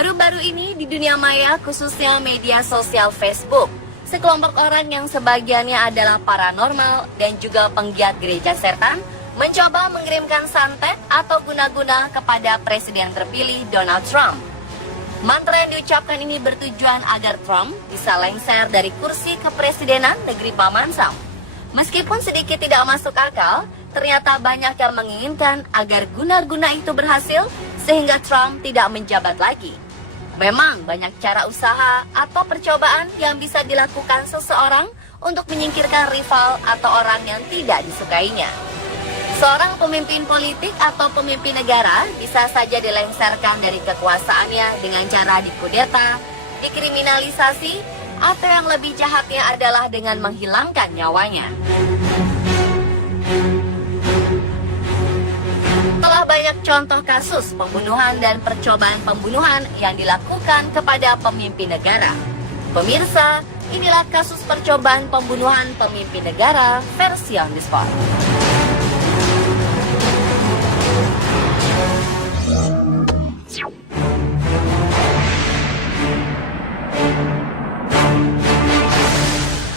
Baru-baru ini di dunia maya, khususnya media sosial Facebook, sekelompok orang yang sebagiannya adalah paranormal dan juga penggiat gereja setan mencoba mengirimkan santet atau guna-guna kepada Presiden terpilih Donald Trump. Mantra yang diucapkan ini bertujuan agar Trump bisa lengser dari kursi kepresidenan negeri Paman Sam. Meskipun sedikit tidak masuk akal, ternyata banyak yang menginginkan agar guna-guna itu berhasil sehingga Trump tidak menjabat lagi. Memang banyak cara usaha atau percobaan yang bisa dilakukan seseorang untuk menyingkirkan rival atau orang yang tidak disukainya. Seorang pemimpin politik atau pemimpin negara bisa saja dilengsarkan dari kekuasaannya dengan cara dikudeta, dikriminalisasi, atau yang lebih jahatnya adalah dengan menghilangkan nyawanya. Telah banyak contoh kasus pembunuhan dan percobaan pembunuhan yang dilakukan kepada pemimpin negara. Pemirsa, inilah kasus percobaan pembunuhan pemimpin negara versi On The Spot.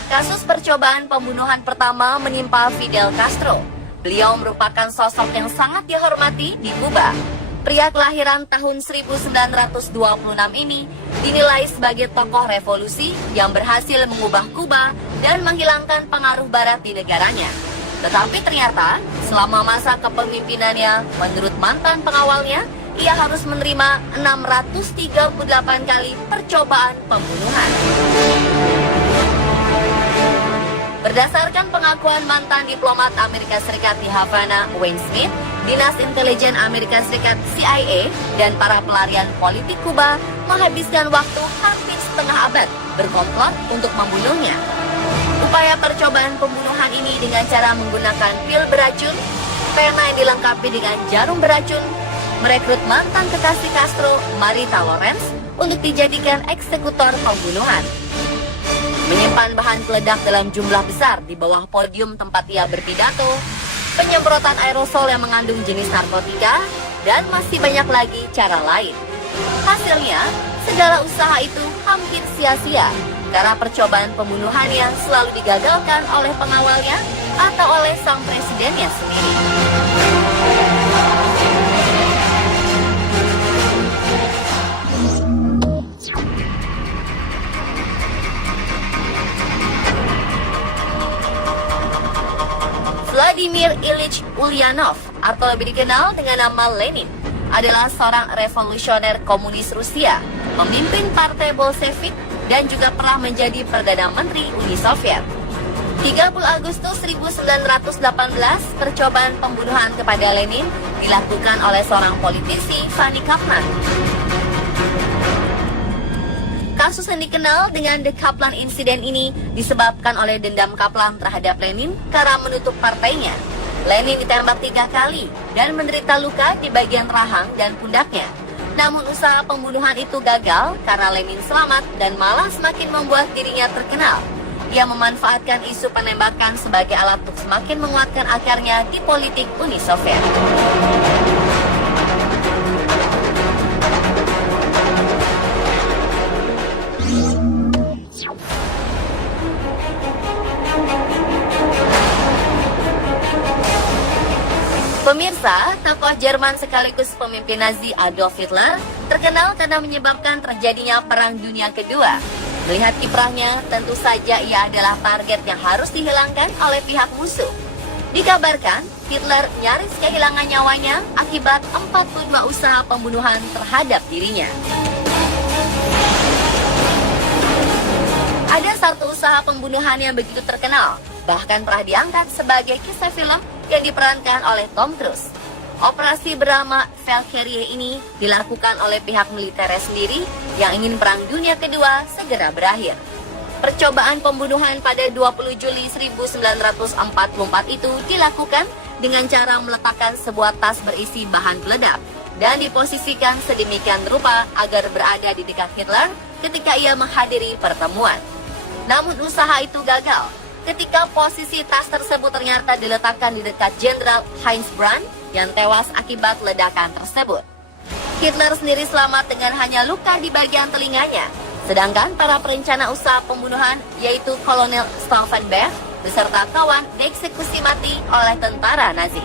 Kasus percobaan pembunuhan pertama menimpa Fidel Castro. Beliau merupakan sosok yang sangat dihormati di Kuba. Pria kelahiran tahun 1926 ini dinilai sebagai tokoh revolusi yang berhasil mengubah Kuba dan menghilangkan pengaruh barat di negaranya. Tetapi ternyata selama masa kepemimpinannya, menurut mantan pengawalnya, ia harus menerima 638 kali percobaan pembunuhan. Berdasarkan pengakuan mantan diplomat Amerika Serikat di Havana, Wayne Smith, Dinas Intelijen Amerika Serikat CIA, dan para pelarian politik Kuba menghabiskan waktu hampir setengah abad berkomplot untuk membunuhnya. Upaya percobaan pembunuhan ini dengan cara menggunakan pil beracun, pena yang dilengkapi dengan jarum beracun, merekrut mantan kekasih Castro, Marita Lawrence, untuk dijadikan eksekutor pembunuhan. Menyimpan bahan peledak dalam jumlah besar di bawah podium tempat ia berpidato, penyemprotan aerosol yang mengandung jenis narkotika, dan masih banyak lagi cara lain. Hasilnya, segala usaha itu hampir sia-sia karena percobaan pembunuhannya selalu digagalkan oleh pengawalnya atau oleh sang presidennya sendiri. Vladimir Ilyich Ulyanov, atau lebih dikenal dengan nama Lenin, adalah seorang revolusioner komunis Rusia, pemimpin partai Bolshevik, dan juga pernah menjadi Perdana Menteri Uni Soviet. 30 Agustus 1918, percobaan pembunuhan kepada Lenin dilakukan oleh seorang politisi, Fanny Kaplan. Kasus yang dikenal dengan The Kaplan Incident ini disebabkan oleh dendam Kaplan terhadap Lenin karena menutup partainya. Lenin ditembak 3 kali dan menderita luka di bagian rahang dan pundaknya. Namun usaha pembunuhan itu gagal karena Lenin selamat dan malah semakin membuat dirinya terkenal. Ia memanfaatkan isu penembakan sebagai alat untuk semakin menguatkan akarnya di politik Uni Soviet. Pemirsa, tokoh Jerman sekaligus pemimpin Nazi Adolf Hitler terkenal karena menyebabkan terjadinya Perang Dunia Kedua. Melihat kiprahnya, tentu saja ia adalah target yang harus dihilangkan oleh pihak musuh. Dikabarkan, Hitler nyaris kehilangan nyawanya akibat 42 usaha pembunuhan terhadap dirinya. Ada satu usaha pembunuhan yang begitu terkenal, bahkan pernah diangkat sebagai kisah film yang diperankan oleh Tom Cruise. Operasi bernama Valkyrie ini dilakukan oleh pihak militernya sendiri yang ingin Perang Dunia Kedua segera berakhir. Percobaan pembunuhan pada 20 Juli 1944 itu dilakukan dengan cara meletakkan sebuah tas berisi bahan peledak dan diposisikan sedemikian rupa agar berada di dekat Hitler ketika ia menghadiri pertemuan. Namun usaha itu gagal ketika posisi tas tersebut ternyata diletakkan di dekat Jenderal Heinz Brandt yang tewas akibat ledakan tersebut. Hitler sendiri selamat dengan hanya luka di bagian telinganya. Sedangkan para perencana usaha pembunuhan, yaitu Kolonel Stauffenberg beserta kawan, dieksekusi mati oleh tentara Nazi.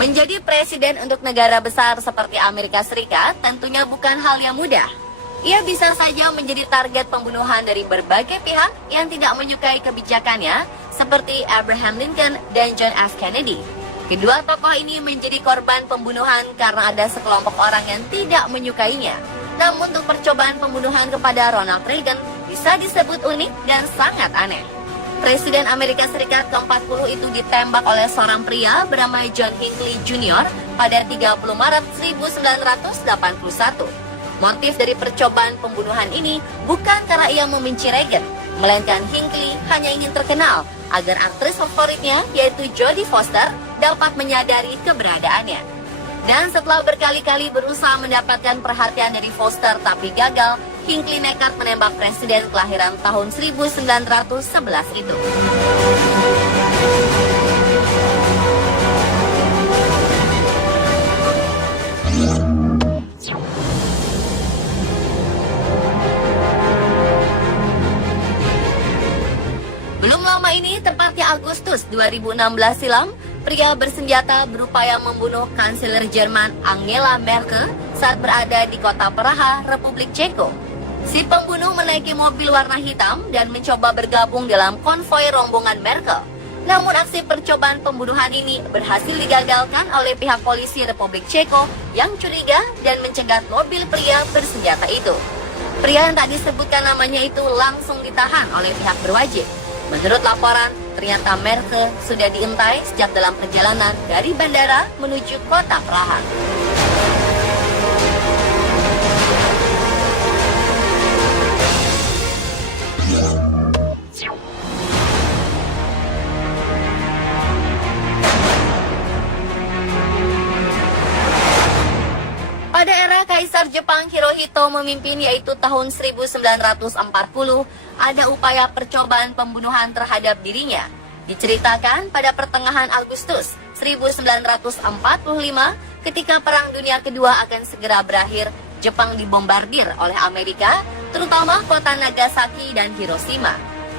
Menjadi presiden untuk negara besar seperti Amerika Serikat tentunya bukan hal yang mudah. Ia bisa saja menjadi target pembunuhan dari berbagai pihak yang tidak menyukai kebijakannya, seperti Abraham Lincoln dan John F. Kennedy. Kedua tokoh ini menjadi korban pembunuhan karena ada sekelompok orang yang tidak menyukainya. Namun untuk percobaan pembunuhan kepada Ronald Reagan bisa disebut unik dan sangat aneh. Presiden Amerika Serikat ke-40 itu ditembak oleh seorang pria bernama John Hinckley Jr. pada 30 Maret 1981. Motif dari percobaan pembunuhan ini bukan karena ia membenci Reagan, melainkan Hinckley hanya ingin terkenal agar aktris favoritnya, yaitu Jodie Foster, dapat menyadari keberadaannya. Dan setelah berkali-kali berusaha mendapatkan perhatian dari Foster tapi gagal, Hinckley nekat menembak presiden kelahiran tahun 1911 itu. Belum lama ini, tepatnya Agustus 2016 silam, pria bersenjata berupaya membunuh Kanselir Jerman Angela Merkel saat berada di kota Praha, Republik Ceko. Si pembunuh menaiki mobil warna hitam dan mencoba bergabung dalam konvoi rombongan Merkel. Namun aksi percobaan pembunuhan ini berhasil digagalkan oleh pihak polisi Republik Ceko yang curiga dan mencegat mobil pria bersenjata itu. Pria yang tak disebutkan namanya itu langsung ditahan oleh pihak berwajib. Menurut laporan, ternyata Merkel sudah diintai sejak dalam perjalanan dari bandara menuju kota Praha. Pada era Kaisar Jepang Hirohito memimpin, yaitu tahun 1940, ada upaya percobaan pembunuhan terhadap dirinya. Diceritakan pada pertengahan Agustus 1945, ketika Perang Dunia Kedua akan segera berakhir, Jepang dibombardir oleh Amerika, terutama kota Nagasaki dan Hiroshima.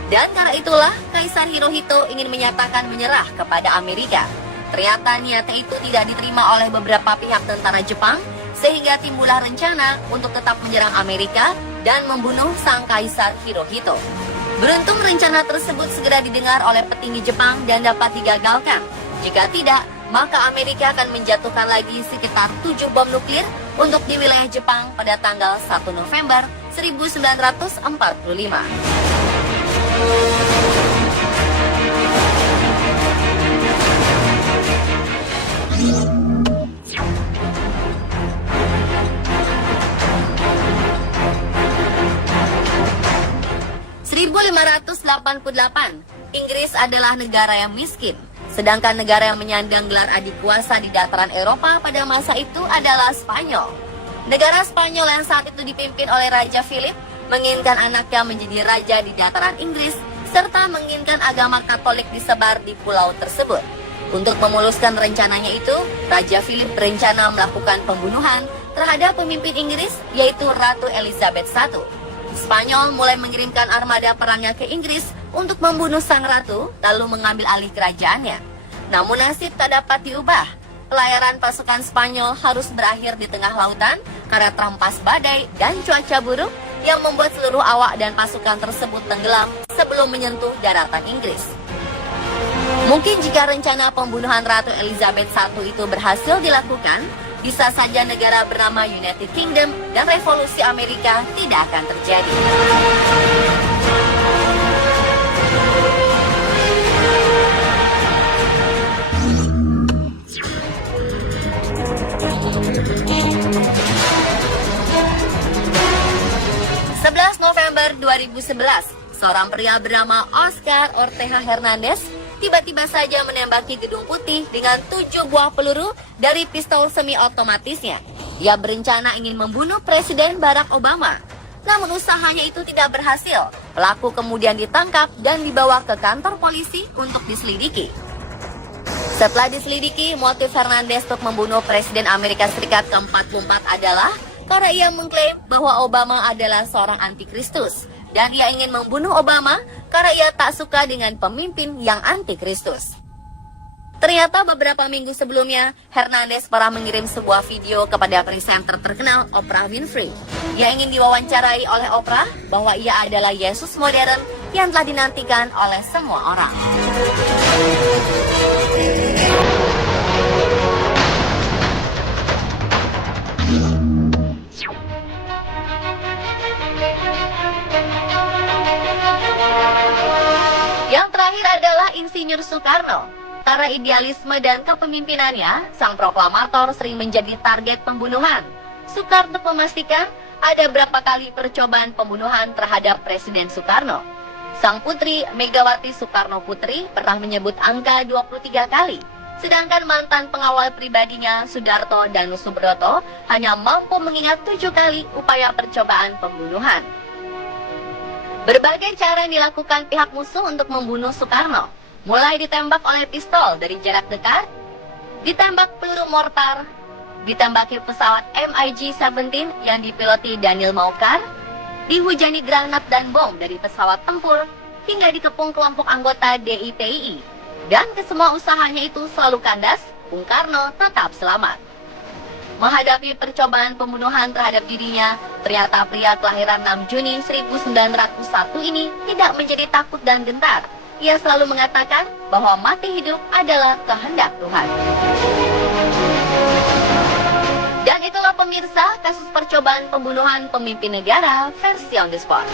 Dan karena itulah Kaisar Hirohito ingin menyatakan menyerah kepada Amerika. Ternyata niatnya itu tidak diterima oleh beberapa pihak tentara Jepang, sehingga timbullah rencana untuk tetap menyerang Amerika dan membunuh sang Kaisar Hirohito. Beruntung rencana tersebut segera didengar oleh petinggi Jepang dan dapat digagalkan. Jika tidak, maka Amerika akan menjatuhkan lagi sekitar 7 bom nuklir untuk di wilayah Jepang pada tanggal 1 November 1945. Inggris adalah negara yang miskin, sedangkan negara yang menyandang gelar adik kuasa di dataran Eropa pada masa itu adalah Spanyol. Negara Spanyol yang saat itu dipimpin oleh Raja Philip menginginkan anaknya menjadi raja di dataran Inggris, serta menginginkan agama Katolik disebar di pulau tersebut. Untuk memuluskan rencananya itu, Raja Philip berencana melakukan pembunuhan terhadap pemimpin Inggris, yaitu Ratu Elizabeth I. Spanyol mulai mengirimkan armada perangnya ke Inggris untuk membunuh sang ratu, lalu mengambil alih kerajaannya. Namun nasib tak dapat diubah. Pelayaran pasukan Spanyol harus berakhir di tengah lautan karena terampas badai dan cuaca buruk yang membuat seluruh awak dan pasukan tersebut tenggelam sebelum menyentuh daratan Inggris. Mungkin jika rencana pembunuhan Ratu Elizabeth I itu berhasil dilakukan, bisa saja negara bernama United Kingdom dan revolusi Amerika tidak akan terjadi. November 2011, seorang pria bernama Oscar Ortega Hernandez tiba-tiba saja menembaki Gedung Putih dengan 7 buah peluru dari pistol semi-otomatisnya. Ia berencana ingin membunuh Presiden Barack Obama. Namun usahanya itu tidak berhasil. Pelaku kemudian ditangkap dan dibawa ke kantor polisi untuk diselidiki. Setelah diselidiki, motif Hernandez untuk membunuh Presiden Amerika Serikat ke-44 adalah karena ia mengklaim bahwa Obama adalah seorang antikristus. Dan ia ingin membunuh Obama karena ia tak suka dengan pemimpin yang antikristus. Ternyata beberapa minggu sebelumnya, Hernandez pernah mengirim sebuah video kepada presenter terkenal Oprah Winfrey. Ia ingin diwawancarai oleh Oprah bahwa ia adalah Yesus modern yang telah dinantikan oleh semua orang. Yang terakhir adalah Insinyur Soekarno. Karena idealisme dan kepemimpinannya, sang proklamator sering menjadi target pembunuhan. Soekarno memastikan ada berapa kali percobaan pembunuhan terhadap Presiden Soekarno. Sang putri Megawati Soekarno Putri pernah menyebut angka 23 kali. Sedangkan mantan pengawal pribadinya Sudarto dan Subroto hanya mampu mengingat 7 kali upaya percobaan pembunuhan. Berbagai cara yang dilakukan pihak musuh untuk membunuh Soekarno. Mulai ditembak oleh pistol dari jarak dekat, ditembak peluru mortar, ditembaki pesawat MiG-17 yang dipiloti Daniel Maukar, dihujani granat dan bom dari pesawat tempur, hingga dikepung kelompok anggota DITII. Dan kesemua usahanya itu selalu kandas, Bung Karno tetap selamat. Menghadapi percobaan pembunuhan terhadap dirinya, ternyata pria kelahiran 6 Juni 1901 ini tidak menjadi takut dan gentar. Ia selalu mengatakan bahwa mati hidup adalah kehendak Tuhan. Dan itulah pemirsa kasus percobaan pembunuhan pemimpin negara versi On The Spot.